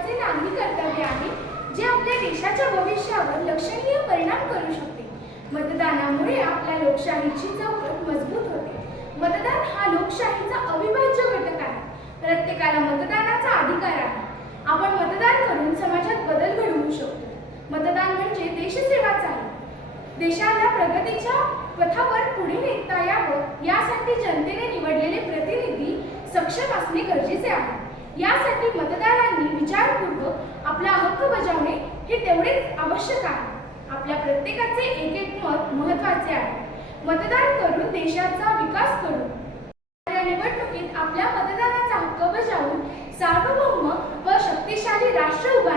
महत्त्वाचे नागरी कर्तव्य आहे जे आपल्या देशाच्या भविष्यावर लक्षणीय परिणाम करू शकते. मतदानामुळे आपल्या लोकशाहीची चौकट मजबूत होते. मतदान हा लोकशाहीचा अविभाज्य घटक आहे. प्रत्येकाला मतदानाचा अधिकार आहे. आपण मतदान करून समाजात बदल घडवू शकतो. मतदान म्हणजे देशसेवाच आहे. देशाला प्रगतीच्या पथावर पुढे नेता यावं यासाठी जनतेने निवडलेले प्रतिनिधी सक्षम असणे गरजेचे आहे. यासाठी मतदारांनी विचारपूर्वक आपला हक्क बजावणे हे तेवढेच आवश्यक आहे. आपल्या प्रत्येकाचे एक एक मत महत्त्वाचे आहे. मतदान करून देशाचा विकास करू या निवडणुकीत आपल्या मतदानाचा हक्क बजावून सार्वभौम व शक्तिशाली राष्ट्र उभा